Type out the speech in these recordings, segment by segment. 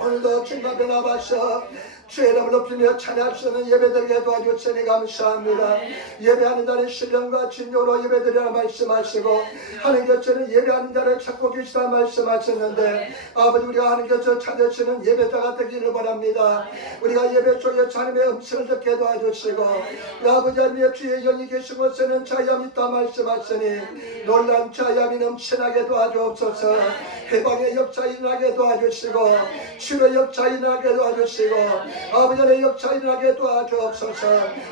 오늘도 주님과 변화하셔 주의 이름을 높이며 찬양할 수 있는 예배드리게 도와주시니 감사합니다. 예배하는 자는 신령과 진정으로 예배드리라 말씀하시고 하는 것처럼 예배하는 자를 찾고 계시다 말씀하셨는데 아버지 우리가 하는 것을 찾으시는 예배자가 되기를 바랍니다. 우리가 예배 속에 하나님의 음성을 듣게 도와주시고 아버지 하나님의 주의 영이 계신 곳에는 자유함이 있다 말씀하시니 놀란 자유함이 넘쳐나게 도와주옵소서. 해방의 역사 일어나게 도와주시고 치료의 역사 일어나게 도와주시고 아버지의 역사 일어나게 도와주옵소서.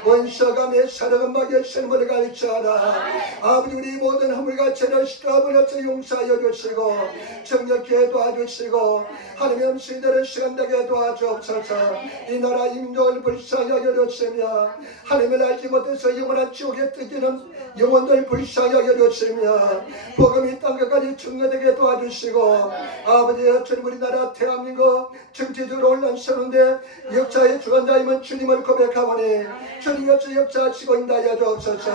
원수감의 사랑음악의 선물을 가르쳐라. 아버지 우리 모든 허물과 죄를 씻어버려서 용서하여 주시고 정력게 도와주시고 하나님의 음식들을 시간되게 도와주옵소서. 이 나라 인도를 불쌍히 여겨주시며 하나님을 알지 못해서 영원한 지옥에 뜯기는 영혼들 불쌍히 여겨주시며 복음이 땅끝까지 증거되게 도와주시고 아버지 주님 우리나라 대한민국 정치적으로 혼란스러운데 역사의 주관자임은 주님을 고백하오니 주님 역사 역사하시고 인도하여 주옵소서.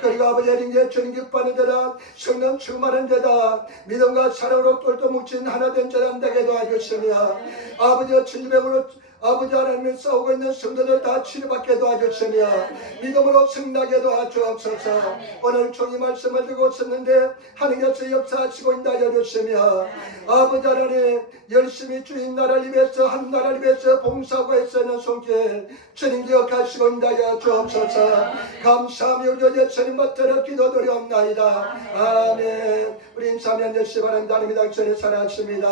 그리고 아버지 하나님께 주님 기뻐하는 데다 성령 충만한 데다 믿음과 사랑으로 똘똘 뭉친 하나된 자람 되게 도와주시며 아버지와 주님으로 아버지 하나님을 싸우고 있는 성도들 다 치료받게 도와주시며 믿음으로 승리하게 도와주옵소서. 오늘 종이 말씀을 듣고 있었는데 하나님께서 역사하시고 인도하여 주시며 아버지 하나님 열심히 주인 나라를 위해서 한 나라를 위해서 봉사하고 애쓰는 손길 주님 기억하시고 인도하여 주옵소서. 감사하며 우리 예수님 받들어 기도드리옵나이다. 아멘. 우리 인사하면 열심히 바랍니다. 하나님 당신의 사랑하십니다.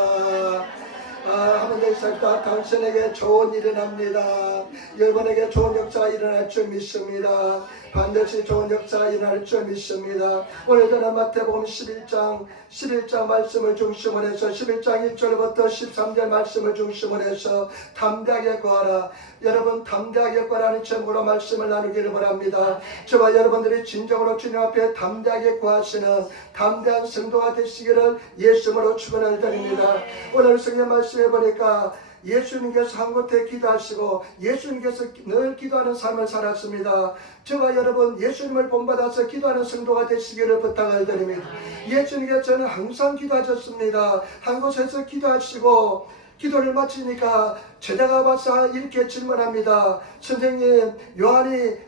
하나님의 살다 당신에게 좋은 일이 납니다. 여러분에게 좋은 역사가 일어날 줄 믿습니다. 반드시 좋은 역사가 일어날 줄 믿습니다. 오늘 저는 마태복음 11장 말씀을 중심으로 해서 11장 1절부터 13절 말씀을 중심으로 해서 담대하게 구하라. 여러분 담대하게 구하라는 제목으로 말씀을 나누기를 바랍니다. 저와 여러분들이 진정으로 주님 앞에 담대하게 구하시는 담대한 성도가 되시기를 예수님으로 축원을 드립니다. 오늘 성경 말씀해 보니까 예수님께서 한 곳에 기도하시고 예수님께서 늘 기도하는 삶을 살았습니다. 저와 여러분 예수님을 본받아서 기도하는 성도가 되시기를 부탁을 드립니다. 예수님께서는 항상 기도하셨습니다. 한 곳에서 기도하시고 기도를 마치니까 제자가 와서 이렇게 질문합니다. 선생님,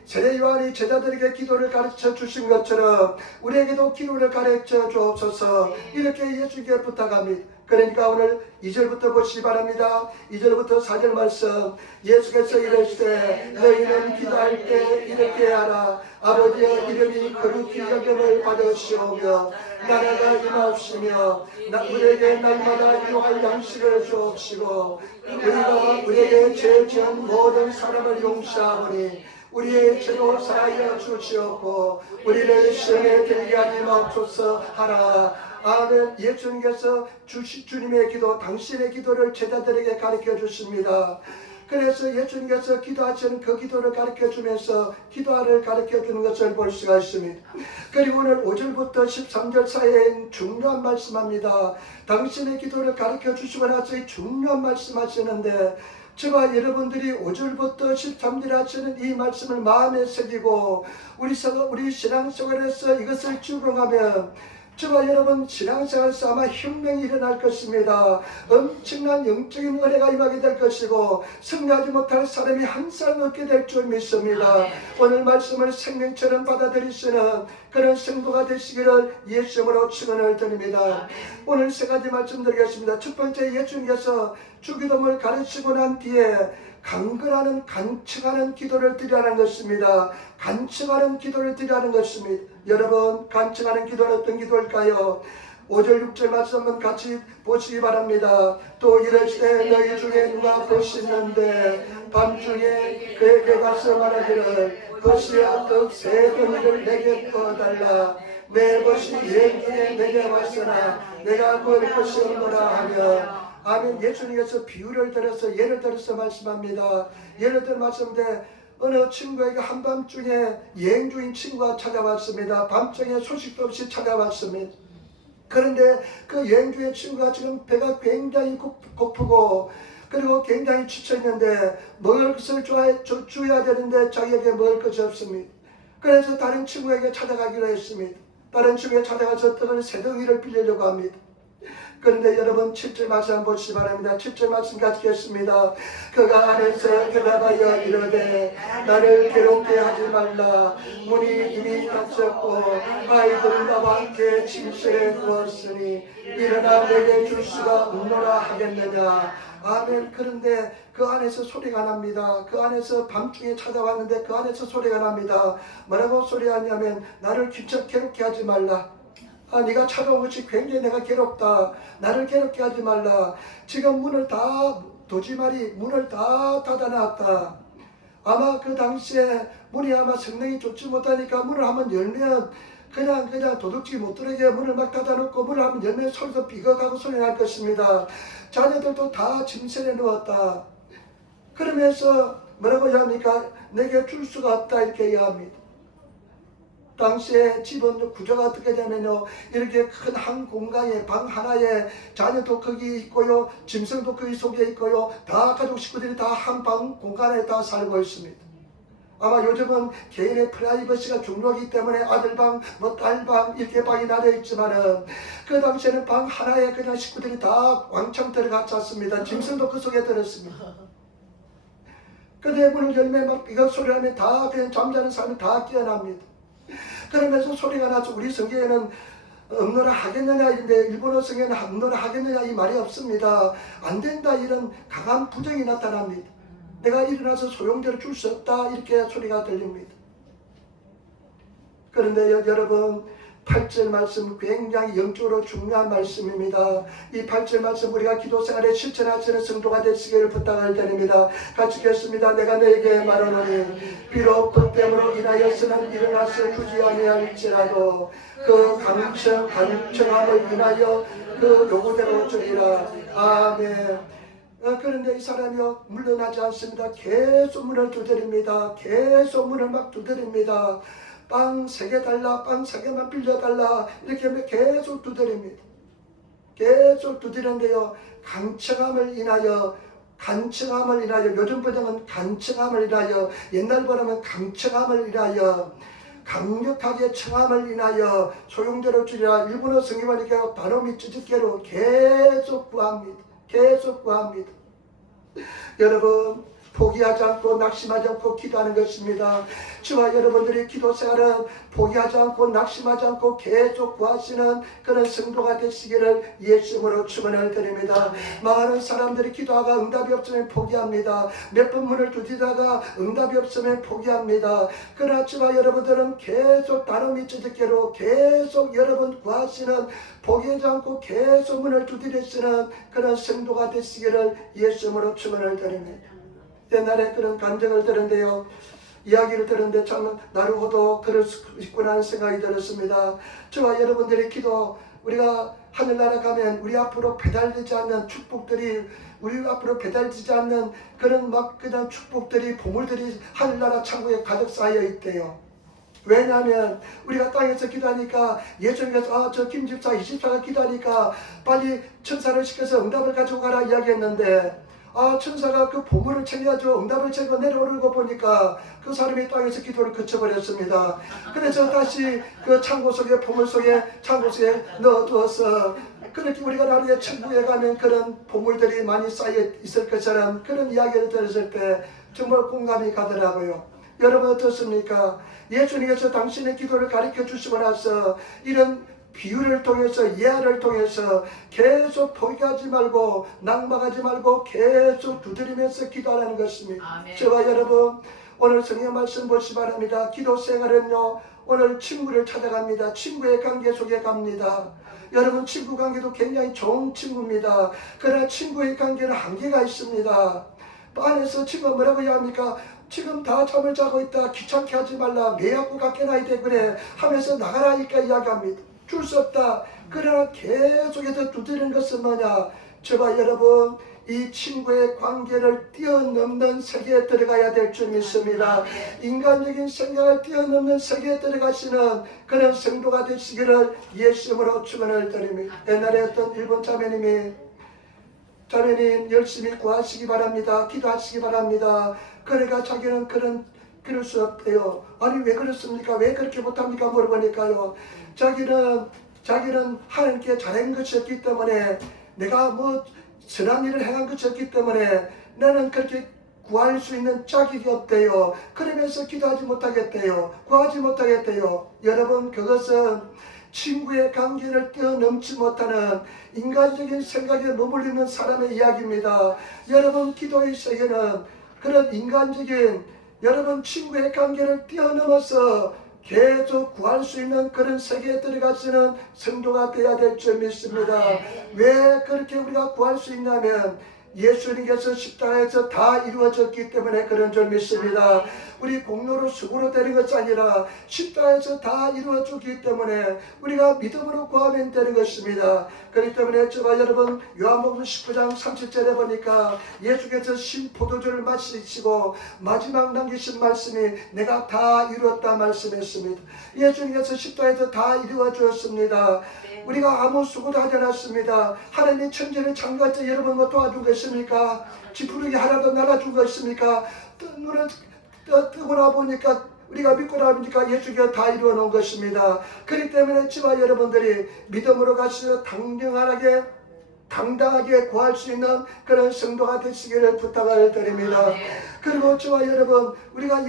세례 요한이 제자들에게 기도를 가르쳐 주신 것처럼 우리에게도 기도를 가르쳐 주옵소서. 이렇게 예수님께 부탁합니다. 그러니까 오늘 2절부터 보시기 바랍니다. 2절부터 4절 말씀 예수께서 이르시되 너희는 기도할 때 이렇게 하라. 아버지의 이름이 거룩히 여김을 받으시오며 나라가 임하옵시며 우리에게 날마다 일용할 양식을 주옵시고 우리에게 죄 지은 모든 사람을 용서하오니 우리의 죄도 사하여 주시옵고 우리를 시험에 들게 하지 마옵소서 하라. 아멘. 예수님께서 주님의 기도, 당신의 기도를 제자들에게 가르쳐 주십니다. 그래서 예수님께서 기도하시는 그 기도를 가르쳐 주면서 기도를 가르쳐 주는 것을 볼 수가 있습니다. 그리고 오늘 5절부터 13절 사이에 중요한 말씀합니다. 당신의 기도를 가르쳐 주시고 나서 중요한 말씀하시는데 저와 여러분들이 5절부터 13절 하시는 이 말씀을 마음에 새기고 우리 신앙생활에서 이것을 적용하면 저와 여러분 신앙생활에서 아마 혁명이 일어날 것입니다. 엄청난 영적인 은혜가 임하게 될 것이고 승리하지 못할 사람이 한 사람 얻게 될 줄 믿습니다. 오늘 말씀을 생명처럼 받아들이시는 그런 성도가 되시기를 예수님으로 축원을 드립니다. 오늘 세 가지 말씀드리겠습니다. 첫 번째, 예수님께서 주기도문을 가르치고 난 뒤에 간청하는 기도를 드리라는 것입니다. 간청하는 기도를 드리라는 것입니다. 여러분, 간청하는 기도는 어떤 기도일까요? 5절 6절 말씀 한번 같이 보시기 바랍니다. 또 이르시되 너희 중에 누가 벗이 있는데 밤중에 그에게 가서 말하기를 벗이야 떡 세 덩이를 내게 떠달라. 내 벗이 여행 중에 내게 왔으나 내가 구할 것이 없노라 하며 아멘. 예수님께서 비유를 들어서 예를 들어서 말씀합니다. 예를 들어 말씀인데 어느 친구에게 한밤중에 여행 중인 친구가 찾아왔습니다. 밤중에 소식도 없이 찾아왔습니다. 그런데 그 여행 중인 친구가 지금 배가 굉장히 고프고 그리고 굉장히 지쳐있는데 먹을 것을 줘야 되는데 자기에게 먹을 것이 없습니다. 그래서 다른 친구에게 찾아가기로 했습니다. 다른 친구에게 찾아가서 떡을 세 덩이를 빌리려고 합니다. 그런데 여러분 7절 말씀 한번 보시기 바랍니다. 7절 말씀 가지겠습니다. 그가 안에서 대답하여 이르되 나를 괴롭게 하지 말라. 문이 이미 닫혔고 아이들 나와 함께 침실에 누웠으니 일어나 내게 줄 수가 없노라 하겠느냐. 아멘. 그런데 그 안에서 소리가 납니다. 그 안에서 밤중에 찾아왔는데 그 안에서 소리가 납니다. 뭐라고 소리하냐면 나를 귀척 괴롭게 하지 말라. 네가 찾아온 것이 굉장히 내가 괴롭다. 나를 괴롭게 하지 말라. 지금 문을 다 도지말이 문을 다 닫아놨다. 아마 그 당시에 문이 아마 성능이 좋지 못하니까 문을 한번 열면 그냥 도둑질 못 들어게 문을 막 닫아놓고 문을 한번 열면 소리도 비걱하고 소리 날 것입니다. 자녀들도 다 짐승에 누웠다. 그러면서 뭐라고 합니까? 내게 줄 수가 없다 이렇게 이야기합니다. 당시에 집은 구조가 어떻게 되면요, 이렇게 큰 한 공간에 방 하나에 자녀도 거기 있고요, 짐승도 거기 속에 있고요, 다 가족 식구들이 다 한 방 공간에 다 살고 있습니다. 아마 요즘은 개인의 프라이버시가 중요하기 때문에 아들방, 딸방 이렇게 방이 나뉘어 있지만은 그 당시에는 방 하나에 그냥 식구들이 다 왕창 들어가 잤습니다. 짐승도 그 속에 들었습니다. 그때 문을 열면 막 이거 소리 하면 다 그냥 잠자는 사람이 다 깨어납니다. 그러면서 소리가 나서 우리 성경에는 없노라 하겠느냐 이런데 일본어 성경에는 없노라 하겠느냐 이 말이 없습니다. 안 된다 이런 강한 부정이 나타납니다. 내가 일어나서 소용대로 줄 수 없다 이렇게 소리가 들립니다. 그런데 여러분 8절 말씀 굉장히 영적으로 중요한 말씀입니다. 이 8절 말씀 우리가 기도 생활에 실천하시는 성도가 되시기를 부탁을 드립니다. 같이 읽겠습니다. 내가 너에게 말하노니 비록 불뱀으로 인하여서는 일어나서 주지 아니할지라도 그 강청함을 인하여 그 요구대로 주리라. 아멘. 그런데 이 사람이요 물러나지 않습니다. 계속 문을 두드립니다. 계속 문을 막 두드립니다. 빵 3개 달라, 빵 3개만 빌려달라 이렇게 계속 두드립니다. 계속 두드리는데요 간청함을 인하여 요즘 버전은 간청함을 인하여, 옛날 버전은 강청함을 인하여, 강력하게 청함을 인하여 소용대로 주리라. 일본어 성경이니까 단어미 찌직개로 계속 구합니다. 계속 구합니다. 여러분 포기하지 않고 낙심하지 않고 기도하는 것입니다. 저와 여러분들의 기도 생활은 포기하지 않고 낙심하지 않고 계속 구하시는 그런 성도가 되시기를 예수님으로 축원을 드립니다. 많은 사람들이 기도하다가 응답이 없으면 포기합니다. 몇 번 문을 두드리다가 응답이 없으면 포기합니다. 그러나 저와 여러분들은 계속 다름이 찌직개로 계속 여러분 구하시는, 포기하지 않고 계속 문을 두드리시는 그런 성도가 되시기를 예수님으로 축원을 드립니다. 옛날에 그런 감정을 들은데요, 이야기를 들었는데 참 나루호도 그럴 수 있구나 하는 생각이 들었습니다. 저와 여러분들의 기도, 우리가 하늘나라 가면 우리 앞으로 배달되지 않는 축복들이, 우리 앞으로 배달되지 않는 그런 막 그냥 축복들이, 보물들이 하늘나라 천국에 가득 쌓여 있대요. 왜냐하면 우리가 땅에서 기도하니까, 예전에서 저 김집사, 이집사가 기도하니까 빨리 천사를 시켜서 응답을 가지고 가라 이야기했는데, 천사가 그 보물을 챙겨가지고 응답을 챙겨 내려오는 거 보니까 그 사람이 땅에서 기도를 그쳐버렸습니다. 그래서 다시 그 창고 속에, 보물 속에, 창고 속에 넣어두어서, 그렇게 우리가 나중에 천국에 가면 그런 보물들이 많이 쌓여 있을 것처럼 그런 이야기를 들었을 때 정말 공감이 가더라고요. 여러분 어떻습니까? 예수님께서 당신의 기도를 가르쳐 주시고 나서 이런 비유를 통해서, 예화를 통해서 계속 포기하지 말고 낙망하지 말고 계속 두드리면서 기도하라는 것입니다. 아멘. 저와 여러분 오늘 성경 말씀 보시기 바랍니다. 기도 생활은요, 오늘 친구를 찾아갑니다. 친구의 관계 속에 갑니다. 여러분 친구 관계도 굉장히 좋은 친구입니다. 그러나 친구의 관계는 한계가 있습니다. 안에서 친구가 뭐라고 이야기합니까? 지금 다 잠을 자고 있다, 귀찮게 하지 말라, 매약고 갖게 나야 돼 그래 하면서 나가라 이렇게 이야기합니다. 줄 수 없다. 그러나 계속해서 두드리는 것은 뭐냐? 저와 여러분 이 친구의 관계를 뛰어넘는 세계에 들어가야 될 줄 믿습니다. 인간적인 생각을 뛰어넘는 세계에 들어가시는 그런 성도가 되시기를 예수님으로 축원을 드립니다. 옛날에 어떤 일본 자매님 열심히 구하시기 바랍니다. 기도하시기 바랍니다. 그러니까 자기는 그럴 수 없대요. 아니 왜 그렇습니까? 왜 그렇게 못합니까? 물어보니까요, 자기는 자기는 하나님께 잘한 것이 없기 때문에 내가 뭐 선한 일을 행한 것이 없기 때문에 나는 그렇게 구할 수 있는 자격이 없대요. 그러면서 기도하지 못하겠대요. 구하지 못하겠대요. 여러분, 그것은 친구의 관계를 뛰어넘지 못하는 인간적인 생각에 머물리는 사람의 이야기입니다. 여러분, 기도의 세계는 그런 인간적인 여러분 친구의 관계를 뛰어넘어서 계속 구할 수 있는 그런 세계에 들어가시는 성도가 되어야 될 줄 믿습니다. 왜 그렇게 우리가 구할 수 있냐면 예수님께서 십자가에서 다 이루어졌기 때문에 그런 줄 믿습니다. 우리 공로로 수고로 되는 것이 아니라 십자가에서 다 이루어졌기 때문에 우리가 믿음으로 구하면 되는 것입니다. 그렇기 때문에 제가 여러분 요한복음 19장 30절에 보니까 예수께서 신 포도주를 마시시고 마지막 남기신 말씀이 내가 다 이루었다 말씀했습니다. 예수님께서 십자가에서 다 이루어 주었습니다. 우리가 아무 수고도 하지 않았습니다. 하나님이 천지를 창조할 때 여러분 뭐 도와준 것입니까? 지푸르기 하나도 날아준 것입니까? 눈을 뜨고 나보니까 우리가 믿고 나보니까 예수가 다 이루어 놓은 것입니다. 그렇기 때문에 저와 여러분들이 믿음으로 가시어 당당하게 구할 수 있는 그런 성도가 되시기를 부탁을 드립니다. 그리고 저와 여러분, 우리가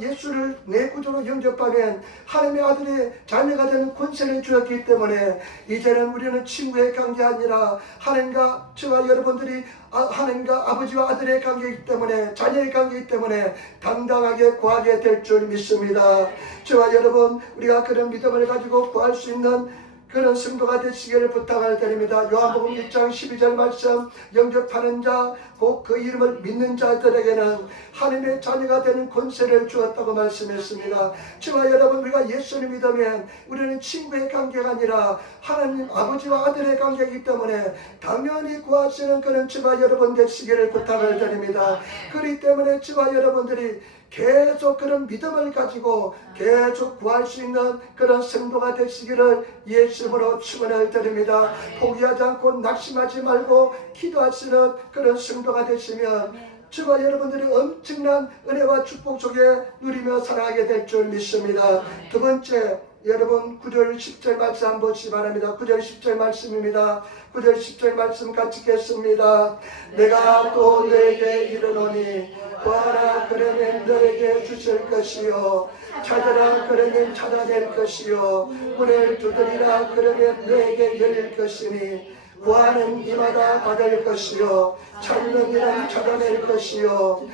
예수를 내 구조로 영접하면 하나님의 아들의 자녀가 되는 권세를 주었기 때문에 이제는 우리는 친구의 관계 아니라 하나님과 저와 여러분들이 하나님과 아버지와 아들의 관계이기 때문에 자녀의 관계이기 때문에 당당하게 구하게 될 줄 믿습니다. 저와 여러분, 우리가 그런 믿음을 가지고 구할 수 있는 그런 성도가 되시기를 부탁을 드립니다. 요한복음 1장 12절 말씀, 영접하는 자, 곧 그 이름을 믿는 자들에게는 하나님의 자녀가 되는 권세를 주었다고 말씀했습니다. 저와 여러분, 우리가 예수를 믿으면 우리는 친구의 관계가 아니라 하나님 아버지와 아들의 관계이기 때문에 당연히 구하시는 그런 저와 여러분 되시기를 부탁을 드립니다. 그렇기 때문에 저와 여러분들이 계속 그런 믿음을 가지고 계속 구할 수 있는 그런 성도가 되시기를 예수님으로 축원을 드립니다. 포기하지 않고 낙심하지 말고 기도하시는 그런 성도가 되시면 저와 여러분들이 엄청난 은혜와 축복 속에 누리며 살아가게 될 줄 믿습니다. 두 번째, 여러분 9절 10절 말씀 한번 보시기 바랍니다. 9절 10절 말씀입니다. 9절 10절 말씀 같이 읽겠습니다. 내가 또 너에게 이르노니 구하라 그러면 너에게 주실 것이요, 찾으라 그러면 찾아낼 것이요, 문을 두드리라 그러면 너에게 열릴 것이니 구하는 이마다 받을 것이요, 찾는 이는 찾아낼 것이요,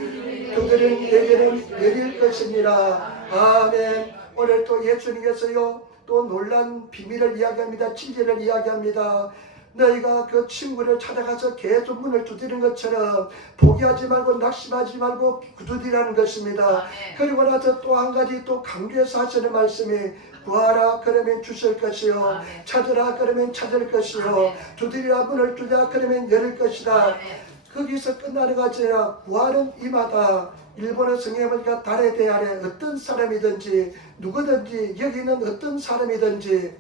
두드리는 이에게는 열릴 것이니라. 아멘. 오늘 또 예수님께서요 또 놀란 비밀을 이야기합니다. 진리를 이야기합니다. 너희가 그 친구를 찾아가서 계속 문을 두드리는 것처럼 포기하지 말고 낙심하지 말고 두드리라는 것입니다. 그리고 나서 또 한 가지 또 강조해서 하시는 말씀이 구하라 그러면 주실 것이요, 찾으라 그러면 찾을 것이요, 두드리라 문을 두드리라 그러면 열릴 것이다. 거기서 끝나는 것이 아니라 구하는 이마다, 일본어 성경에 보니까 달에 대하래 어떤 사람이든지 누구든지 여기 있는 어떤 사람이든지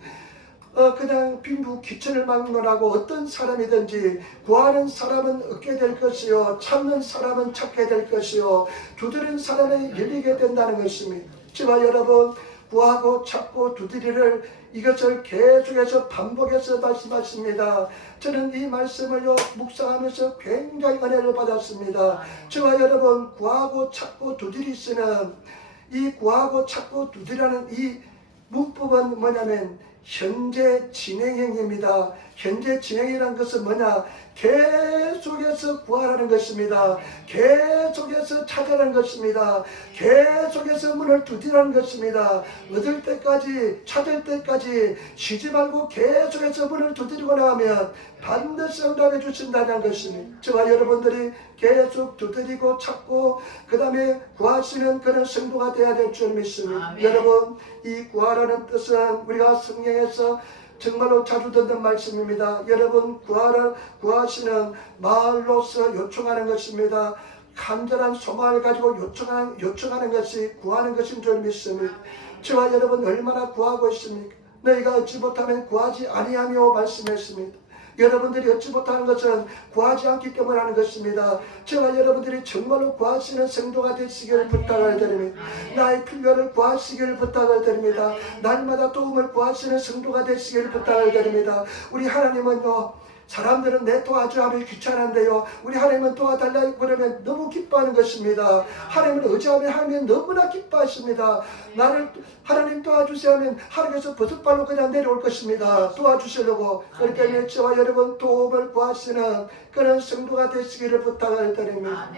그냥 빈부 귀천을 막론하고 어떤 사람이든지 구하는 사람은 얻게 될 것이요, 찾는 사람은 찾게 될 것이요, 두드리는 사람은 열리게 된다는 것입니다. 저와 여러분, 구하고 찾고 두드리를 이것을 계속해서 반복해서 말씀하십니다. 저는 이 말씀을요 묵상하면서 굉장히 은혜를 받았습니다. 저와 여러분, 구하고 찾고 두드리시는 이 구하고 찾고 두드리라는 이 문법은 뭐냐면 현재 진행형입니다. 현재 진행이라는 것은 뭐냐? 계속해서 구하라는 것입니다. 계속해서 찾아라는 것입니다. 계속해서 문을 두드리라는 것입니다. 얻을 때까지, 찾을 때까지 쉬지 말고 계속해서 문을 두드리고 나면 반드시 응답해 주신다는 것입니다. 저와 여러분들이 계속 두드리고 찾고 그 다음에 구하시는 그런 성도가 되어야 될 줄 믿습니다. 아멘. 여러분, 이 구하라는 뜻은 우리가 성경에서 정말로 자주 듣는 말씀입니다. 여러분, 구하시는 말로서 요청하는 것입니다. 간절한 소망을 가지고 요청하는 것이 구하는 것인 줄 믿습니다. 저와 여러분 얼마나 구하고 있습니까? 너희가 얻지 못하면 구하지 아니하며 말씀했습니다. 여러분들이 얻지 못하는 것은 구하지 않기 때문에 하는 것입니다. 제가 여러분들이 정말로 구하시는 성도가 되시기를 부탁을 드립니다. 나의 필요를 구하시기를 부탁을 드립니다. 날마다 도움을 구하시는 성도가 되시기를 부탁을 드립니다. 우리 하나님은요, 사람들은 내 도와주하면 귀찮은데요, 우리 하나님은 도와달라고 그러면 너무 기뻐하는 것입니다. 하나님을 의지하면 하나님은 너무나 기뻐하십니다. 나를 하나님 도와주세요 하면 하나님께서 버섯발로 그냥 내려올 것입니다. 도와주시려고. 그렇기 때문에 저와 여러분 도움을 구하시는 그런 성도가 되시기를 부탁을 드립니다.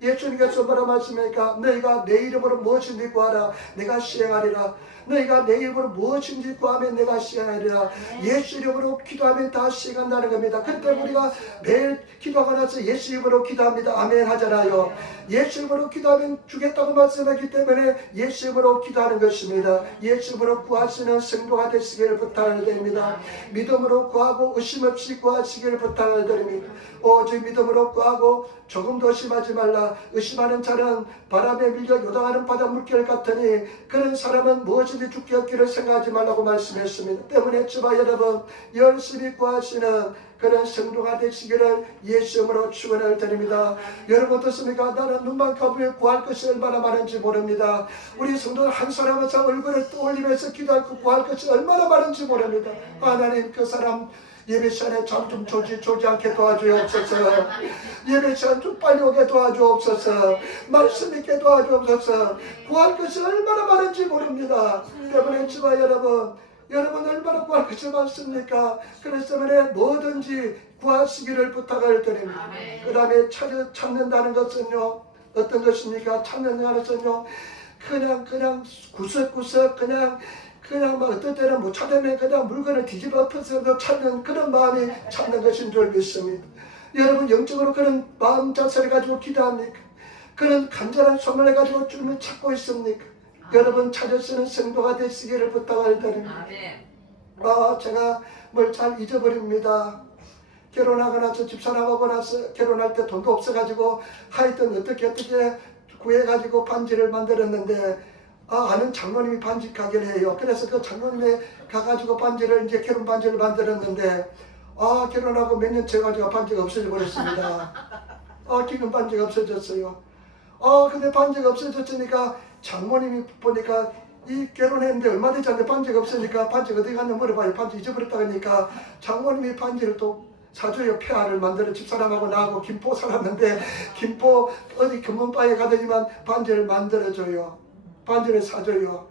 예수님께서 뭐라 말씀하십니까? 너희가 내 이름으로 무엇인지 구하라, 내가 시행하리라. 너희가 내 이름으로 무엇인지 구하면 내가 시행하리라. 예수 이름으로 기도하면 다 시행한다는 겁니다. 그때 우리가 매일 기도하고 나서 예수 이름으로 기도합니다. 아멘 하잖아요. 예수 이름으로 기도하면 주겠다고 말씀하기 때문에 예수 이름으로 기도하는 것입니다. 예수 이름으로 구하시는 성도가 되시기를 부탁을 드립니다. 믿음으로 구하고 의심 없이 구하시기를 부탁을 드립니다. 오직 믿음으로 구하고 조금도 의심하지 말라. 의심하는 자는 바람에 밀려 요동하는 바다 물결 같으니 그런 사람은 무엇이든지 죽게 없기를 생각하지 말라고 말씀했습니다. 때문에 저와 여러분 열심히 구하시는 그런 성도가 되시기를 예수님으로 축원을 드립니다. 여러분 어떻습니까? 나는 눈만 감으면 구할 것이 얼마나 많은지 모릅니다. 우리 성도들 한 사람 한 사람 얼굴을 떠올리면서 기도하고 구할 것이 얼마나 많은지 모릅니다. 하나님 그 사람 예배 시간에 잠 좀 졸지 않게 도와주옵소서. 예배 시간 좀 빨리 오게 도와주옵소서. 말씀 있게 도와주옵소서. 구할 것이 얼마나 많은지 모릅니다. 때문에 저와 여러분 얼마나 구할 것이 많습니까? 그래서 뭐든지 구하시기를 부탁을 드립니다. 그 다음에 찾는다는 것은요, 어떤 것입니까? 찾는다는 것은요, 그냥 구석구석 그냥 막 어떨 때는 못 찾으면 그냥 물건을 뒤집어 엎어서 찾는 그런 마음이 찾는 것인 줄 믿습니다. 여러분 영적으로 그런 마음 자세를 가지고 기도합니까? 그런 간절한 소망을 가지고 주님을 찾고 있습니까? 여러분 찾으시는 성도가 되시기를 부탁을 드립니다. 제가 뭘 잘 잊어버립니다. 결혼하고 나서 집사람하고 나서 결혼할 때 돈도 없어가지고 하여튼 어떻게 구해가지고 반지를 만들었는데 아는 장로님이 반지 가게를 해요. 그래서 그 장로님에 가가지고 반지를 이제 결혼 반지를 만들었는데 결혼하고 몇 년째 가지고 반지가 없어져 버렸습니다. 기금 반지가 없어졌어요. 근데 반지가 없어졌으니까 장모님이 보니까 이 결혼했는데 얼마 되지 않는데 반지가 없으니까 반지 어디 갔냐 물어봐요. 반지 잊어버렸다 그러니까 장모님이 반지를 또 사줘요. 폐하를 만들어 집사람하고 나하고 김포 살았는데 김포 어디 금은바에 가더니만 반지를 만들어줘요. 반지를 사줘요.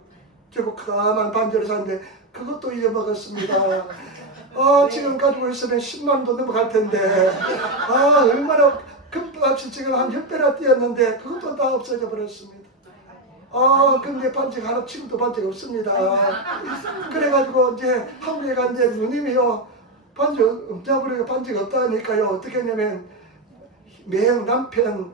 결국 까만 반지를 샀는데 그것도 잊어먹었습니다. 지금 가지고 있으면 10만원도 넘어갈 텐데 얼마나 금값이 지금 한 10배나 뛰었는데 그것도 다 없어져 버렸습니다. 근데 반지가 하나 지금도 반지가 없습니다. 그래가지고 이제 한국에 간 이제 누님이요, 반지 없다 그러니까 반지가 없다니까요. 어떻게 했냐면 매형 남편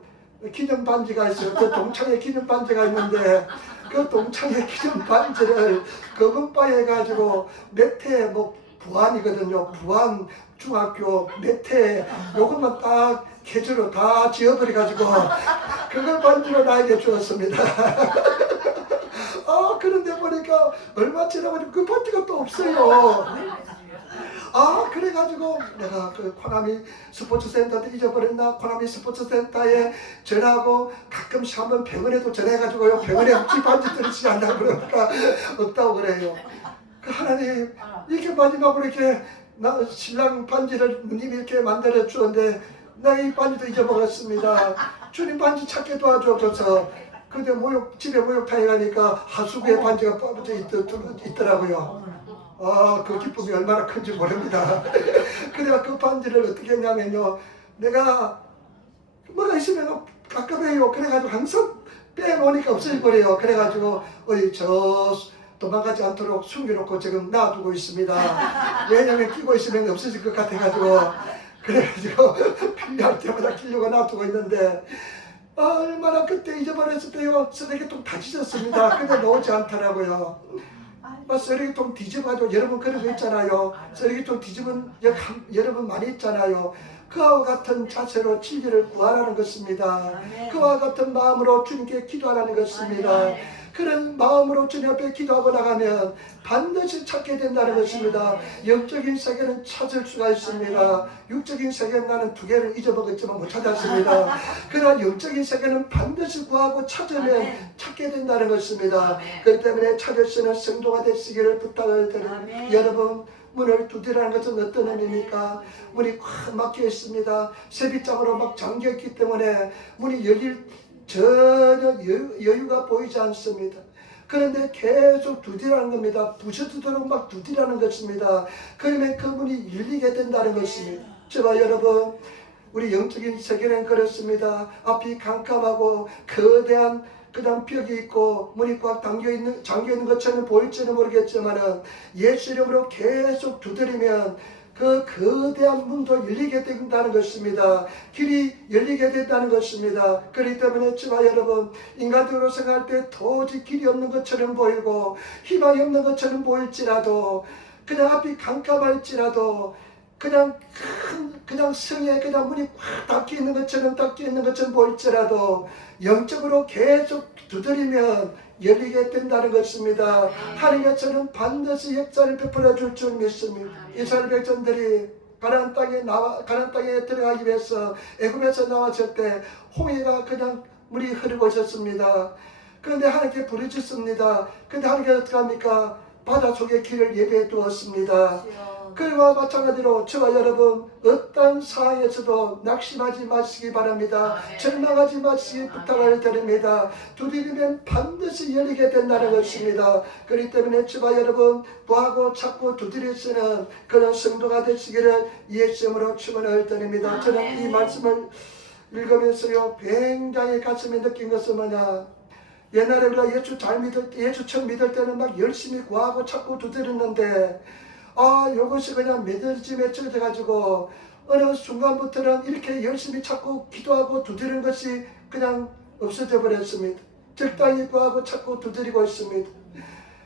기념 반지가 있어요. 그 동창회 기념 반지가 있는데 그 동창회 기념 반지를 금은바에 가지고 몇회 부안이거든요. 부안 중학교 몇회 요것만 딱 계주로 다 지어버려가지고 그걸 반지로 나에게 주었습니다. 그런데 보니까 얼마 지나보니 그 반지가 또 없어요. 그래가지고 내가 그 코나미 스포츠센터도 잊어버렸나? 코나미 스포츠센터에 전화하고 가끔씩 한번 병원에도 전화해가지고요, 병원에 혹시 반지 떨어지지 않나 그러니까 없다고 그래요. 그 하나님 이렇게 마지막으로 이렇게 신랑 반지를 누님이 이렇게 만들어 주었는데 나 이 반지도 잊어먹었습니다. 주님 반지 찾게 도와주옵소서. 근데 집에 목욕탕에 가니까 하수구에 반지가 빠져 있더라고요. 그 기쁨이 얼마나 큰지 모릅니다. 그래가 그 반지를 어떻게 했냐면요, 내가 뭐가 있으면 깝깝해요. 그래가지고 항상 빼놓으니까 없어져 버려요. 그래가지고 도망가지 않도록 숨겨놓고 지금 놔두고 있습니다. 왜냐면 끼고 있으면 없어질 것 같아가지고 그래가지고 필요할 때마다 끼려고 놔두고 있는데 얼마나 그때 잊어버렸을 때요, 쓰레기통 다 찢었습니다. 근데 놓지 않더라고요. 쓰레기통 뒤집어가지고 여러분 그런 거 있잖아요. 쓰레기통 뒤집은 여러분 많이 있잖아요. 그와 같은 자세로 진리를 구하라는 것입니다. 그와 같은 마음으로 주님께 기도하라는 것입니다. 그런 마음으로 주님 앞에 기도하고 나가면 반드시 찾게 된다는 것입니다. 영적인 세계는 찾을 수가 있습니다. 육적인 세계는 나는 두 개를 잊어먹었지만 못 찾았습니다. 그러나 영적인 세계는 반드시 구하고 찾으면 찾게 된다는 것입니다. 그렇기 때문에 찾으시는 성도가 되시기를 부탁을 드립니다. 여러분, 문을 두드리라는 것은 어떤 의미입니까? 문이 꽉 막혀 있습니다. 세빗장으로 막 잠겨 있기 때문에 문이 열릴 전혀 여유가 보이지 않습니다. 그런데 계속 두드리라는 겁니다. 부셔지도록 막 두드리라는 것입니다. 그러면 그 문이 열리게 된다는 것입니다. 저와 여러분, 우리 영적인 세계는 그렇습니다. 앞이 깜깜하고 거대한 그다음 벽이 있고 문이 꽉 잠겨있는 것처럼 보일지는 모르겠지만 예수 이름으로 계속 두드리면 그 거대한 문도 열리게 된다는 것입니다. 길이 열리게 된다는 것입니다. 그렇기 때문에 저와 여러분, 인간적으로 생각할 때 도저히 길이 없는 것처럼 보이고 희망이 없는 것처럼 보일지라도, 그냥 앞이 깜깜할지라도, 그냥 성에 그냥 문이 꽉 닫혀 있는 것처럼 보일지라도 영적으로 계속 두드리면 열리게 된다는 것입니다. 하나님의 저는 반드시 역사를 베풀어 줄 줄 믿습니다. 이스라엘 백성들이 가나안 땅에 들어가기 위해서 애굽에서 나왔을 때 홍해가 그냥 물이 흐르고 있었습니다. 그런데 하나님께 부르짖습니다. 그런데 하나님께서 어떻게 합니까? 바다 속에 길을 예배해 두었습니다. 그와 마찬가지로 저와 여러분, 어떤 상황에서도 낙심하지 마시기 바랍니다. 절망하지 마시기 부탁을 드립니다. 두드리면 반드시 열리게 된다는 것입니다. 그렇기 때문에 저와 여러분, 구하고 찾고 두드리시는 그런 성도가 되시기를 예수님으로 축원을 드립니다. 저는 이 말씀을 읽으면서요, 굉장히 가슴에 느낀 것은 뭐냐, 옛날에 우리가 예수 처음 믿을 때는 막 열심히 구하고 찾고 두드렸는데, 이것이 그냥 매듭지 맺혀져가지고 어느 순간부터는 이렇게 열심히 찾고 기도하고 두드리는 것이 그냥 없어져 버렸습니다. 적당히 구하고 찾고 두드리고 있습니다.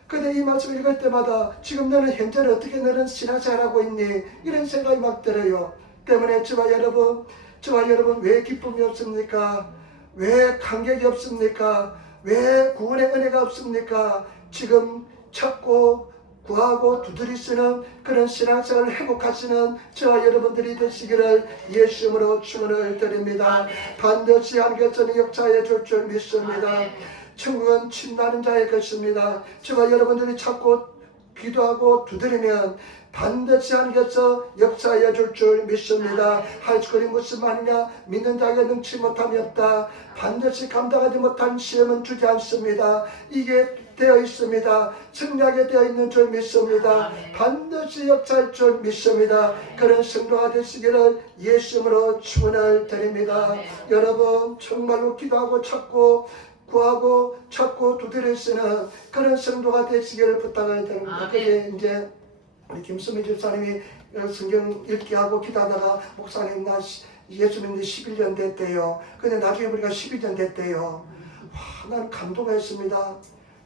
근데 이 말씀을 읽을 때마다 지금 너는 현재는 어떻게 너는 신앙생활하고 있니? 이런 생각이 막 들어요. 때문에 저와 여러분 왜 기쁨이 없습니까? 왜 감격이 없습니까? 왜 구원의 은혜가 없습니까? 지금 찾고 구하고 두드리시는 그런 신앙생활을 회복하시는 저와 여러분들이 되시기를 예수님으로 축원을 드립니다. 반드시 하나님께서는 역사해 줄 줄 믿습니다. 천국은 침나는 자의 것입니다. 저와 여러분들이 찾고 기도하고 두드리면 반드시 하나님께서 역사해 줄 줄 믿습니다. 할 소리 무슨 말이냐? 믿는 자에게 능치 못함이 없다. 반드시 감당하지 못한 시험은 주지 않습니다. 이게 되어 있습니다. 승리하게 되어 있는 줄 믿습니다. 반드시 역사할 줄 믿습니다. 그런 성도가 되시기를 예수님으로 축원을 드립니다. 여러분, 정말로 기도하고 찾고 구하고 찾고 두드리시는 그런 성도가 되시기를 부탁을 드립니다. 그게 이제 우리 김수미 집사님이 성경 읽기 하고 기도하다가 목사님 나 예수 믿는 11년 됐대요. 근데 나중에 우리가 12년 됐대요. 나는 감동했습니다.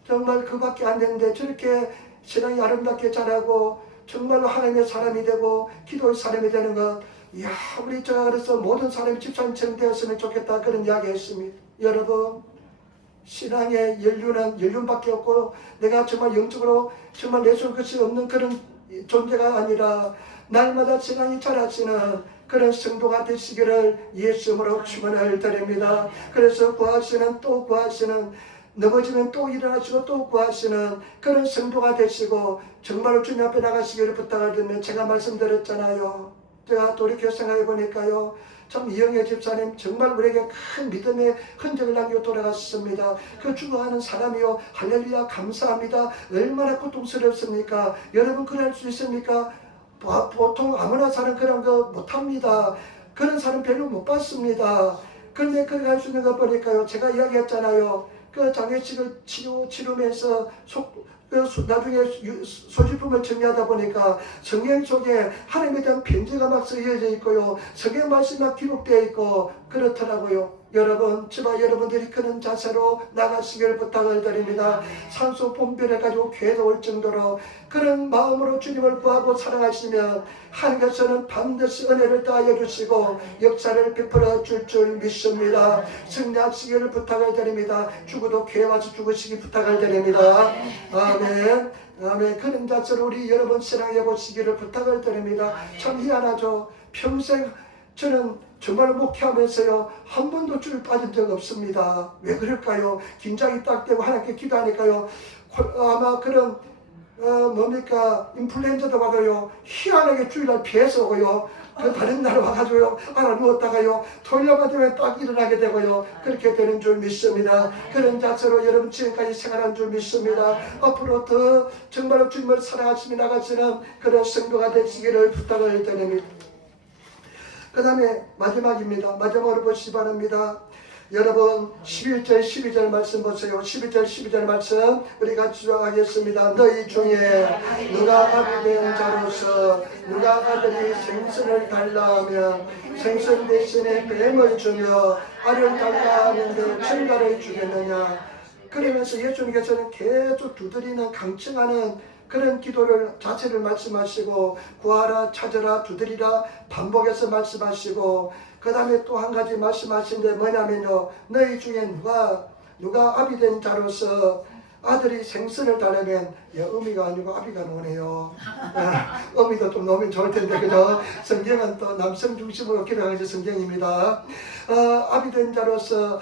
정말 그밖에 안 됐는데 저렇게 신앙이 아름답게 자라고 정말로 하나님의 사람이 되고 기도의 사람이 되는 것, 이야, 우리 제가 그래서 모든 사람이 집사님처럼 되었으면 좋겠다, 그런 이야기 했습니다. 여러분, 신앙의 연륜밖에 없고 내가 정말 영적으로 정말 내세울 것이 없는 그런 존재가 아니라 날마다 신앙이 자라시는 그런 성도가 되시기를 예수님으로 축원을 드립니다. 그래서 구하시는 또 구하시는, 넘어지면 또 일어나시고 또 구하시는 그런 성도가 되시고 정말로 주님 앞에 나가시기를 부탁을 드리면, 제가 말씀드렸잖아요. 제가 돌이켜 생각해 보니까요, 참 이영애 집사님 정말 우리에게 큰 믿음의 흔적을 남기고 돌아갔습니다. 그 죽어가는 사람이요, 할렐루야 감사합니다. 얼마나 고통스럽습니까? 여러분 그럴 수 있습니까? 보통 아무나 사는 그런 거 못합니다. 그런 사람 별로 못 봤습니다. 그런데 그렇게 할 수 있는 거 보니까요, 제가 이야기했잖아요. 그 장례식을 치르면서 나중에 소지품을 정리하다 보니까 성경 속에 하나님에 대한 편지가 막 쓰여져 있고요, 성경 말씀이 막 기록되어 있고 그렇더라고요. 여러분, 제발 여러분들이 그런 자세로 나가시길 부탁을 드립니다. 산소 분별해 가지고 교회에 올 정도로 그런 마음으로 주님을 구하고 사랑하시면 하나님께서는 반드시 은혜를 다하여 주시고 역사를 베풀어 줄 믿습니다. 승리하시기를 부탁을 드립니다. 죽어도 교회 와서 죽으시기 부탁을 드립니다. 아멘. 아멘. 그런 자세로 우리 여러분 신앙해 보시기를 부탁을 드립니다. 참 희한하죠. 평생 저는 정말 목회하면서요 한 번도 줄 빠진 적 없습니다. 왜 그럴까요? 긴장이 딱 되고 하나님께 기도하니까요 아마 그런 뭡니까 인플루엔자도 받아요 희한하게 주일날 피해서 오고요 그 다른 날 와가지고요 알아 누웠다가요 토요일만 되면 딱 일어나게 되고요 그렇게 되는 줄 믿습니다. 그런 자세로 여러분 지금까지 생활한 줄 믿습니다. 앞으로 더 정말로 주님을 사랑하시며 나가시는 그런 성도가 되시기를 부탁을 드립니다. 그 다음에 마지막입니다. 마지막으로 보시기 바랍니다. 여러분 11절 12절 말씀 보세요. 11절 12절 말씀 우리 같이 하겠습니다. 너희 중에 누가 아비 된 자로서 누가 아들이 생선을 달라 하면 생선 대신에 뱀을 주며 알을 달라 하는데 증가를 주겠느냐. 그러면서 예수님께서는 계속 두드리는 강청하는 그런 기도를 자체를 말씀하시고 구하라 찾으라 두드리라 반복해서 말씀하시고 그 다음에 또 한 가지 말씀하신데 뭐냐면요 너희 중에 누가 아비 된 자로서 아들이 생선을 달라면 어미가 아니고 아비가 나오네요. 어미도 좀 넣으면 좋을 텐데 그죠? 성경은 또 남성 중심으로 기록하는 성경입니다. 아비 된 자로서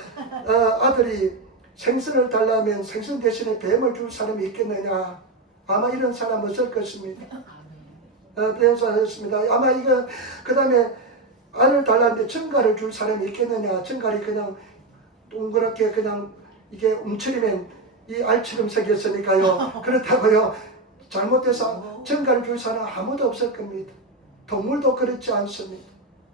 아들이 생선을 달라면 생선 대신에 뱀을 줄 사람이 있겠느냐. 아마 이런 사람 없을 것입니다. 배우사였습니다. 아마 이거 그 다음에 알을 달라는데 증가를 줄 사람이 있겠느냐. 증가리 그냥 동그랗게 그냥 이게 움츠리면 이 알처럼 생겼으니까요. 그렇다고요. 잘못해서 증가를 줄 사람 아무도 없을 겁니다. 동물도 그렇지 않습니다.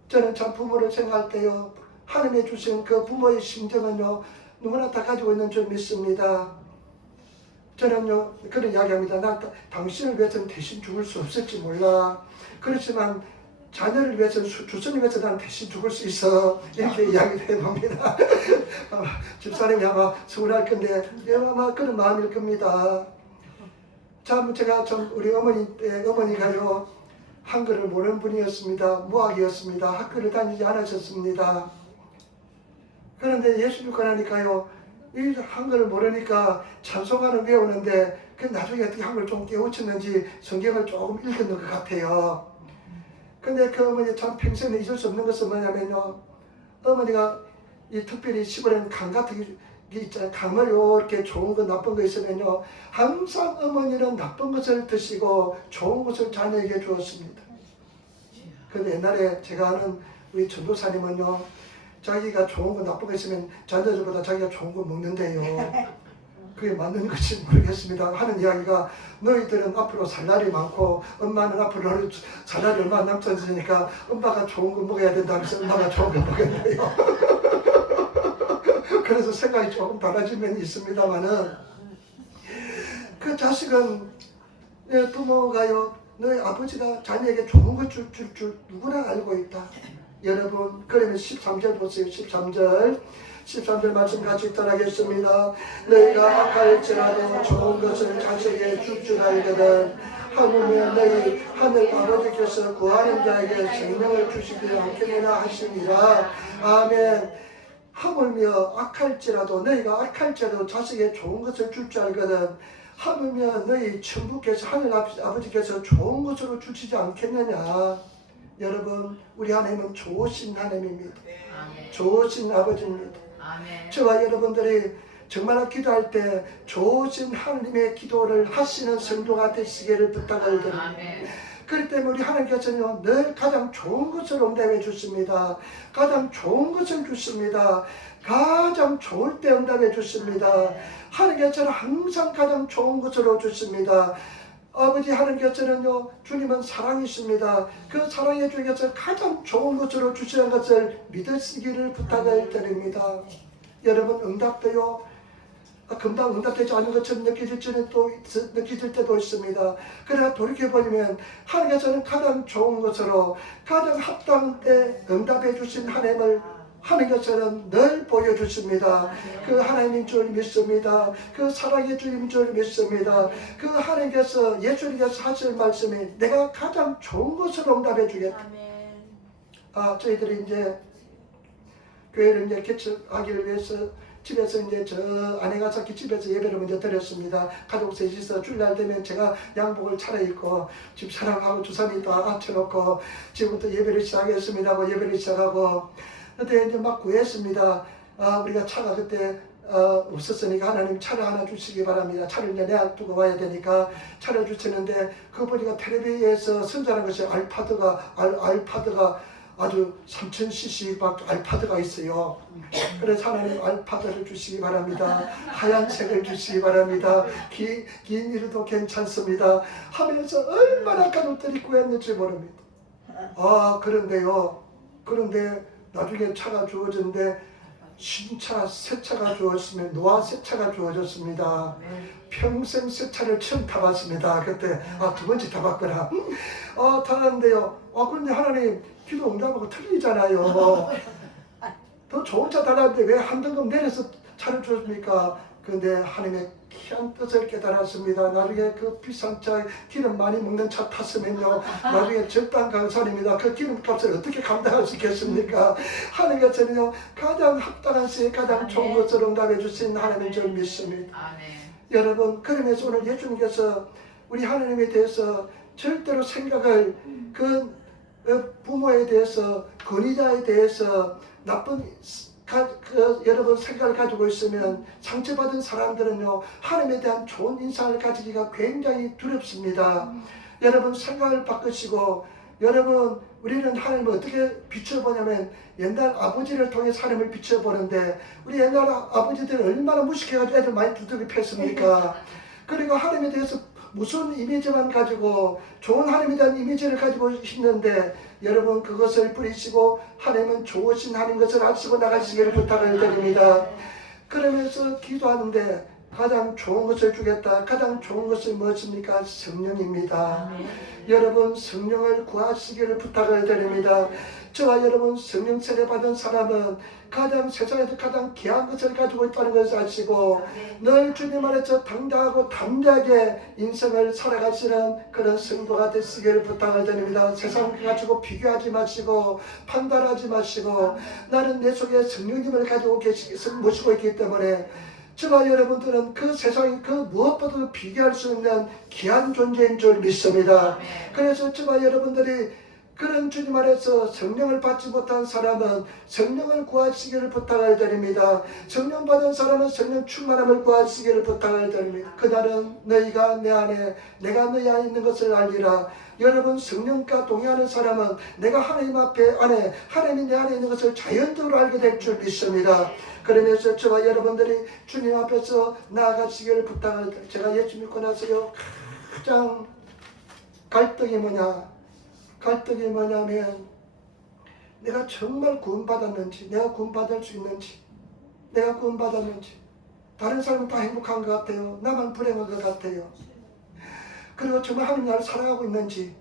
저는 참 부모를 생각할 때요. 하나님이 주신 그 부모의 심정은요. 누구나 다 가지고 있는 줄 믿습니다. 저는요 그런 이야기합니다. 나 당신을 위해서는 대신 죽을 수 없을지 몰라. 그렇지만 자녀를 위해서는 주선을 위해서 나는 대신 죽을 수 있어. 이렇게 이야기를 해봅니다. 집사님이 아마 서운할 건데 아마 그런 마음일 겁니다. 참 제가 좀 우리 어머니가요 한글을 모르는 분이었습니다. 무학이었습니다. 학교를 다니지 않으셨습니다. 그런데 예수 믿고 나니까요 이 한글을 모르니까 찬송가를 외우는데 그 나중에 어떻게 한글 좀 깨우쳤는지 성경을 조금 읽었는 것 같아요. 근데 그 어머니 참 평생에 잊을 수 없는 것은 뭐냐면요 어머니가 이 특별히 시골에는 강 같은 게 있잖아요. 강을 이렇게 좋은 거 나쁜 거 있으면요 항상 어머니는 나쁜 것을 드시고 좋은 것을 자녀에게 주었습니다. 근데 옛날에 제가 아는 우리 전도사님은요 자기가 좋은 거 나쁜 거 있으면 자녀들보다 자기가 좋은 거 먹는데요. 그게 맞는 건지 모르겠습니다. 하는 이야기가 너희들은 앞으로 살 날이 많고 엄마는 앞으로 살 날이 얼마 남지 않으니까 엄마가 좋은 거 먹어야 된다면서 엄마가 좋은 거 먹었네요. 그래서 생각이 조금 달라진 면이 있습니다만은 그 자식은 부모가요 너희 아버지가 자녀에게 좋은 거 줄 누구나 알고 있다. 여러분 그러면 13절 보세요. 13절 말씀 같이 읽도록 하겠습니다. 너희가 악할지라도 좋은 것을 자식에게 줄 줄 알거든 하물며 너희 하늘 아버지께서 구하는 자에게 생명을 주시지 않겠느냐 하시니라. 아멘. 하물며 악할지라도 너희가 악할지라도 자식에게 좋은 것을 줄 줄 알거든 하물며 너희 천부께서 하늘 아버지께서 좋은 것으로 주시지 않겠느냐. 여러분 우리 하나님은 좋으신 하나님입니다. 좋으신 아버지입니다. 저와 여러분들이 정말 기도할 때 좋으신 하나님의 기도를 하시는 성도가 되시기를 부탁을 드립니다. 그렇기 때문에 우리 하나님께서는 늘 가장 좋은 것을 응답해 주십니다. 가장 좋은 것을 주십니다. 가장 좋을 때 응답해 주십니다. 하나님께서는 항상 가장 좋은 것으로 주십니다. 아버지 하나님께서는요 주님은 사랑이십니다. 그 사랑의 주님께서 가장 좋은 것으로 주시는 것을 믿으시기를 부탁을 드립니다. 여러분 응답돼요. 금방 응답되지 않은 것처럼 느껴질 때도 있습니다. 그러나 돌이켜보면 하나님께서는 가장 좋은 것으로 가장 합당한 때 응답해 주신 하나님을 하나님께서는 늘 보여주십니다. 그 하나님인 줄 믿습니다. 그 사랑의 주님 줄 믿습니다. 그 하나님께서 예수님께서 하실 말씀이 내가 가장 좋은 것을 응답해 주겠다. 저희들이 이제 교회를 이제 개척하기를 위해서 집에서 이제 저 아내가 자기 집에서 예배를 먼저 드렸습니다. 가족 셋이서 주일날 되면 제가 양복을 차려입고 집 사람하고 주사님 또 앉혀놓고 지금부터 예배를 시작했습니다 하고 예배를 시작하고 그때 이제 막 구했습니다. 우리가 차가 그때 없었으니까 하나님 차를 하나 주시기 바랍니다. 차를 이제 내가 두고 와야 되니까 차를 주시는데 그거 보니까 텔레비에서 선전한 것이 알파드가 아주 3000cc 밖에 알파드가 있어요. 그래서 하나님 알파드를 주시기 바랍니다. 하얀색을 주시기 바랍니다. 긴 이르도 괜찮습니다. 하면서 얼마나 가족들이 구했는지 모릅니다. 그런데 나중에 차가 주어졌는데 신차, 새 차가 주어졌으면 노아 새 차가 주어졌습니다. 평생 새 차를 처음 타봤습니다. 그때 두 번째 타봤구나. 타는데요. 그런데 하나님 기도 응답하고 틀리잖아요. 더 좋은 차 달라는데 왜 한 등급 내려서 차를 주십니까? 그런데 하나님의 귀한 뜻을 깨달았습니다. 나중에 그 비싼 차, 기름 많이 먹는 차 탔으면요, 나중에 절단 강산입니다. 그 기름값을 어떻게 감당할 수 있겠습니까? 하나님께서는요, 가장 합당한 시에 가장 좋은 것을 응답해 주신 하나님인 줄 믿습니다. 여러분, 그러면서 오늘 예수님께서 우리 하나님에 대해서 절대로 생각을 부모에 대해서, 권위자에 대해서 나쁜 여러분 생각을 가지고 있으면 상처받은 사람들은요, 하나님에 대한 좋은 인상을 가지기가 굉장히 두렵습니다. 여러분 생각을 바꾸시고, 여러분 우리는 하나님을 어떻게 비춰보냐면 옛날 아버지를 통해서 하나님을 비춰보는데 우리 옛날 아버지들 얼마나 무식해가지고 애들 많이 두들겨 팼습니까? 그리고 하나님에 대해서 무슨 이미지만 가지고 좋은 하나님에 대한 이미지를 가지고 있는데 여러분 그것을 버리시고 하나님은 좋으신 하나님 것을 아시고 나가시기를 부탁을 드립니다. 그러면서 기도하는데 가장 좋은 것을 주겠다. 가장 좋은 것이 무엇입니까? 성령입니다. 여러분 성령을 구하시기를 부탁을 드립니다. 저와 여러분 성령 세례 받은 사람은 세상에서 가장 귀한 것을 가지고 있다는 것을 아시고 늘 주님 안에서 당당하고 담대하게 인생을 살아가시는 그런 성도가 되시기를 부탁을 드립니다. 세상 가지고 비교하지 마시고 판단하지 마시고 나는 내 속에 성령님을 가지고 모시고 있기 때문에 저와 여러분들은 그 세상이 그 무엇보다도 비교할 수 없는 귀한 존재인 줄 믿습니다. 그래서 저와 여러분들이 그런 주님 안에서 성령을 받지 못한 사람은 성령을 구하시기를 부탁을 드립니다. 성령 받은 사람은 성령 충만함을 구하시기를 부탁을 드립니다. 그날은 너희가 내 안에 내가 너희 안에 있는 것을 알리라. 여러분 성령과 동의하는 사람은 내가 하나님 안에 하나님이 내 안에 있는 것을 자연적으로 알게 될 줄 믿습니다. 그러면서 저와 여러분들이 주님 앞에서 나아가시기를 부탁을 드립니다. 제가 예수 믿고 나서요 가장 갈등이 뭐냐면 내가 정말 구원받았는지, 내가 구원받을 수 있는지, 내가 구원받았는지, 다른 사람은 다 행복한 것 같아요. 나만 불행한 것 같아요. 그리고 정말 하나님 나를 사랑하고 있는지.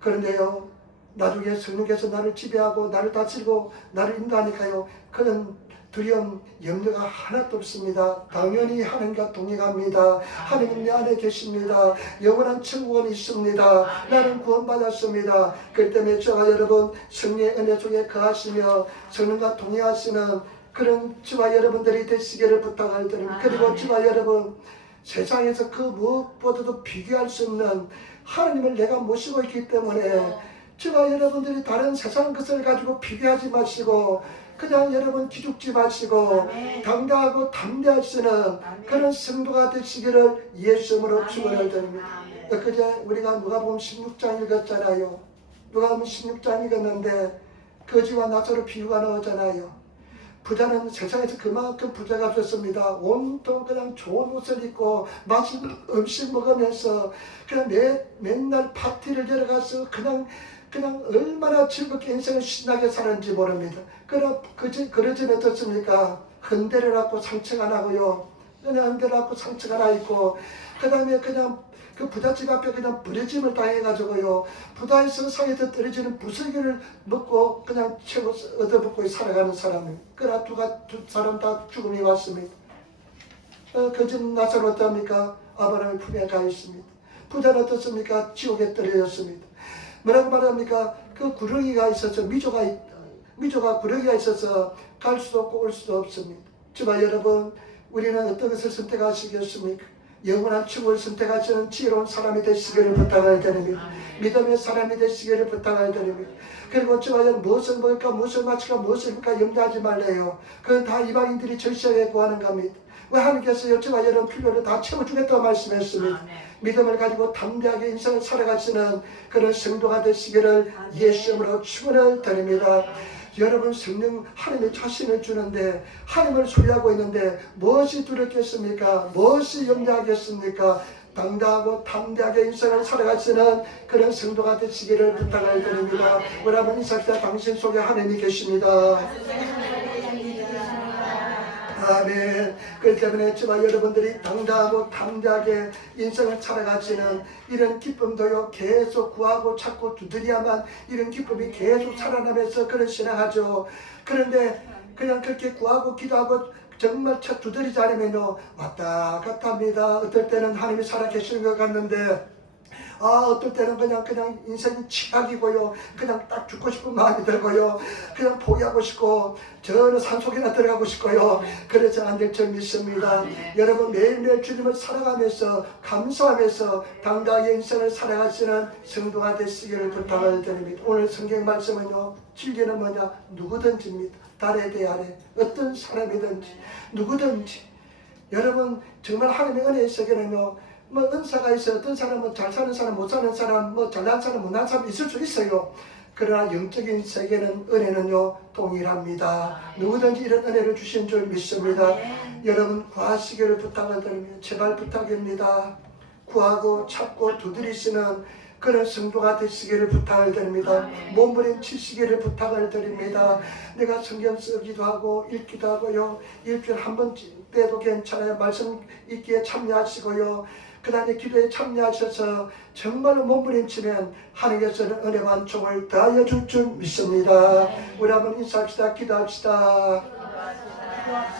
그런데요, 나중에 성령께서 나를 지배하고 나를 다스리고 나를 인도하니까요, 그런 두려움, 염려가 하나도 없습니다. 당연히 하나님과 동행합니다. 하나님 내 안에 계십니다. 영원한 천국은 있습니다. 나는 구원받았습니다. 그렇기 때문에 저와 여러분 성령의 은혜 속에 거하시며 성령과 동행하시는 그런 저와 여러분들이 되시기를 부탁을 드립니다. 그리고 저와 여러분 세상에서 그 무엇보다도 비교할 수 없는 하나님을 내가 모시고 있기 때문에 저와 여러분들이 다른 세상 것을 가지고 비교하지 마시고 그냥 여러분 기죽지 마시고 당당하고 담대하시는 그런 성도가 되시기를 예수 이름으로 축원을 드립니다. 그제 우리가 누가복음 16장 읽었잖아요. 누가복음 16장 읽었는데 거지와 나사로 비유가 나오잖아요. 부자는 세상에서 그만큼 부자가 없었습니다. 온통 그냥 좋은 옷을 입고 맛있는 음식 먹으면서 그냥 맨날 파티를 열어가서 그냥 얼마나 즐겁게 인생을 신나게 살았는지 모릅니다. 그러지는 어떻습니까? 흔대를 갖고 상처가 나고요. 그냥 흔대를 갖고 상처가 나 있고, 그 다음에 그냥 그 부잣집 앞에 그냥 버려짐을 당해가지고요. 부다에서 상에서 떨어지는 부슬기를 먹고 그냥 채워 얻어먹고 살아가는 사람이. 그러나 두 사람 다 죽음이 왔습니다. 그 집 나사로 어떠합니까? 아브라함의 품에 가 있습니다. 부자는 어떻습니까? 지옥에 떨어졌습니다. 뭐라고 말합니까? 그 구렁이가 있어서 미조가 구렁이가 있어서 갈 수도 없고 올 수도 없습니다. 주바 여러분, 우리는 어떤 것을 선택하시겠습니까? 영원한 축복을 선택하시는 지혜로운 사람이 되시기를 부탁을 드립니다. 믿음의 사람이 되시기를 부탁을 드립니다. 그리고 주바 여러분, 무엇을 먹을까, 무엇을 마실까, 무엇을 입을까 염려하지 말래요. 그건 다 이방인들이 절실하게 구하는 겁니다. 왜 하나님께서 주바 여러분 필요를 다 채워주겠다고 말씀했습니다. 믿음을 가지고 담대하게 인생을 살아가시는 그런 성도가 되시기를 예수님으로 축원을 드립니다. 여러분, 성령 하나님의 자신을 주는데 하나님을 소유하고 있는데 무엇이 두렵겠습니까? 무엇이 염려하겠습니까? 당당하고 담대하게 인생을 살아가시는 그런 성도가 되시기를 부탁을 드립니다. 여러분, 인사합시다. 당신 속에 하나님이 계십니다. 아멘. 그렇기 때문에 저와 여러분들이 당당하고 담대하게 인생을 살아가시는 이런 기쁨도요, 계속 구하고 찾고 두드려야만 이런 기쁨이 계속 살아나면서 그런 신앙하죠. 그런데 그냥 그렇게 구하고 기도하고 정말 두드리지 않으면요, 왔다 갔다 합니다. 어떨 때는 하나님이 살아계시는 것 같는데 어떨 때는 그냥 인생이 치약이고요. 그냥 딱 죽고 싶은 마음이 들고요. 그냥 포기하고 싶고 저는 산속에나 들어가고 싶고요. 그래서 안 될 줄 믿습니다. 여러분, 매일매일 주님을 사랑하면서 감사하면서 당당하게 인생을 살아가시는 성도가 되시기를 부탁을 드립니다. 오늘 성경 말씀은요, 진리는 뭐냐? 누구든지입니다. 달에 대하래 어떤 사람이든지 누구든지. 여러분, 정말 하나님의 은혜의 세계는요, 뭐 은사가 있어요. 어떤 사람은 잘 사는 사람, 못 사는 사람, 뭐 잘난 사람, 못난 사람 있을 수 있어요. 그러나 영적인 세계는 은혜는요, 동일합니다. 누구든지 이런 은혜를 주신 줄 믿습니다. 여러분, 구하시기를 부탁을 드립니다. 제발 부탁입니다. 구하고 찾고 두드리시는 그런 성도가 되시기를 부탁을 드립니다. 몸부림치시기를 부탁을 드립니다. 내가 성경 쓰기도 하고 읽기도 하고요. 일주일에 한 번 때도 괜찮아요. 말씀 읽기에 참여하시고요. 그 다음에 기도에 참여하셔서 정말로 몸부림치면 하나님께서는 은혜와 한총을 더하여 줄 줄 믿습니다. 우리 한번 인사합시다. 기도합시다.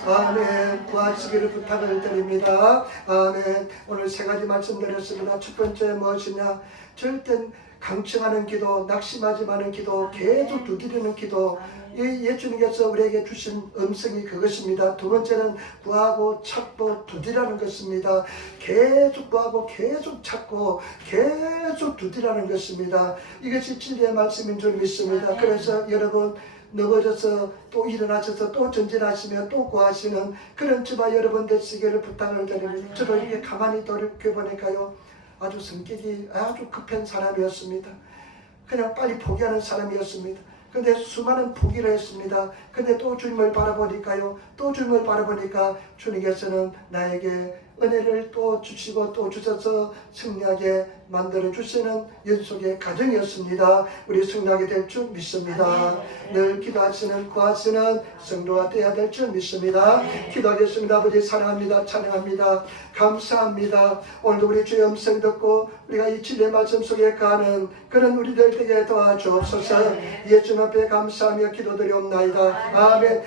아멘. 구하시기를 부탁을 드립니다. 아멘. 오늘 세 가지 말씀드렸습니다. 첫 번째 무엇이냐? 절대 강청하는 기도, 낙심하지 마는 기도, 계속 두드리는 기도. 예수님께서 우리에게 주신 음성이 그것입니다. 두 번째는 구하고 찾고 두드리라는 것입니다. 계속 구하고 계속 찾고 계속 두드리라는 것입니다. 이것이 진리의 말씀인 줄 믿습니다. 그래서 여러분, 넘어져서 또 일어나셔서 또 전진하시며 또 구하시는 그런 저와 여러분 되시기를 부탁을 드립니다. 저도 이렇게 가만히 돌이켜보니까요, 아주 성격이 아주 급한 사람이었습니다. 그냥 빨리 포기하는 사람이었습니다. 근데 수많은 포기를 했습니다. 근데 또 주님을 바라보니까요, 또 주님을 바라보니까 주님께서는 나에게 은혜를 또 주시고 또 주셔서 승리하게 만들어 주시는 연속의 가정이었습니다. 우리 승리하게 될 줄 믿습니다. 늘 기도하시는 구하시는 성도가 되어야 될 줄 믿습니다. 기도하겠습니다. 아버지 사랑합니다. 찬양합니다. 감사합니다. 오늘도 우리 주의 음성 듣고 우리가 이 진리의 말씀 속에 가는 그런 우리들 되게 도와주옵소서. 예수 앞에 감사하며 기도드리옵나이다. 아멘.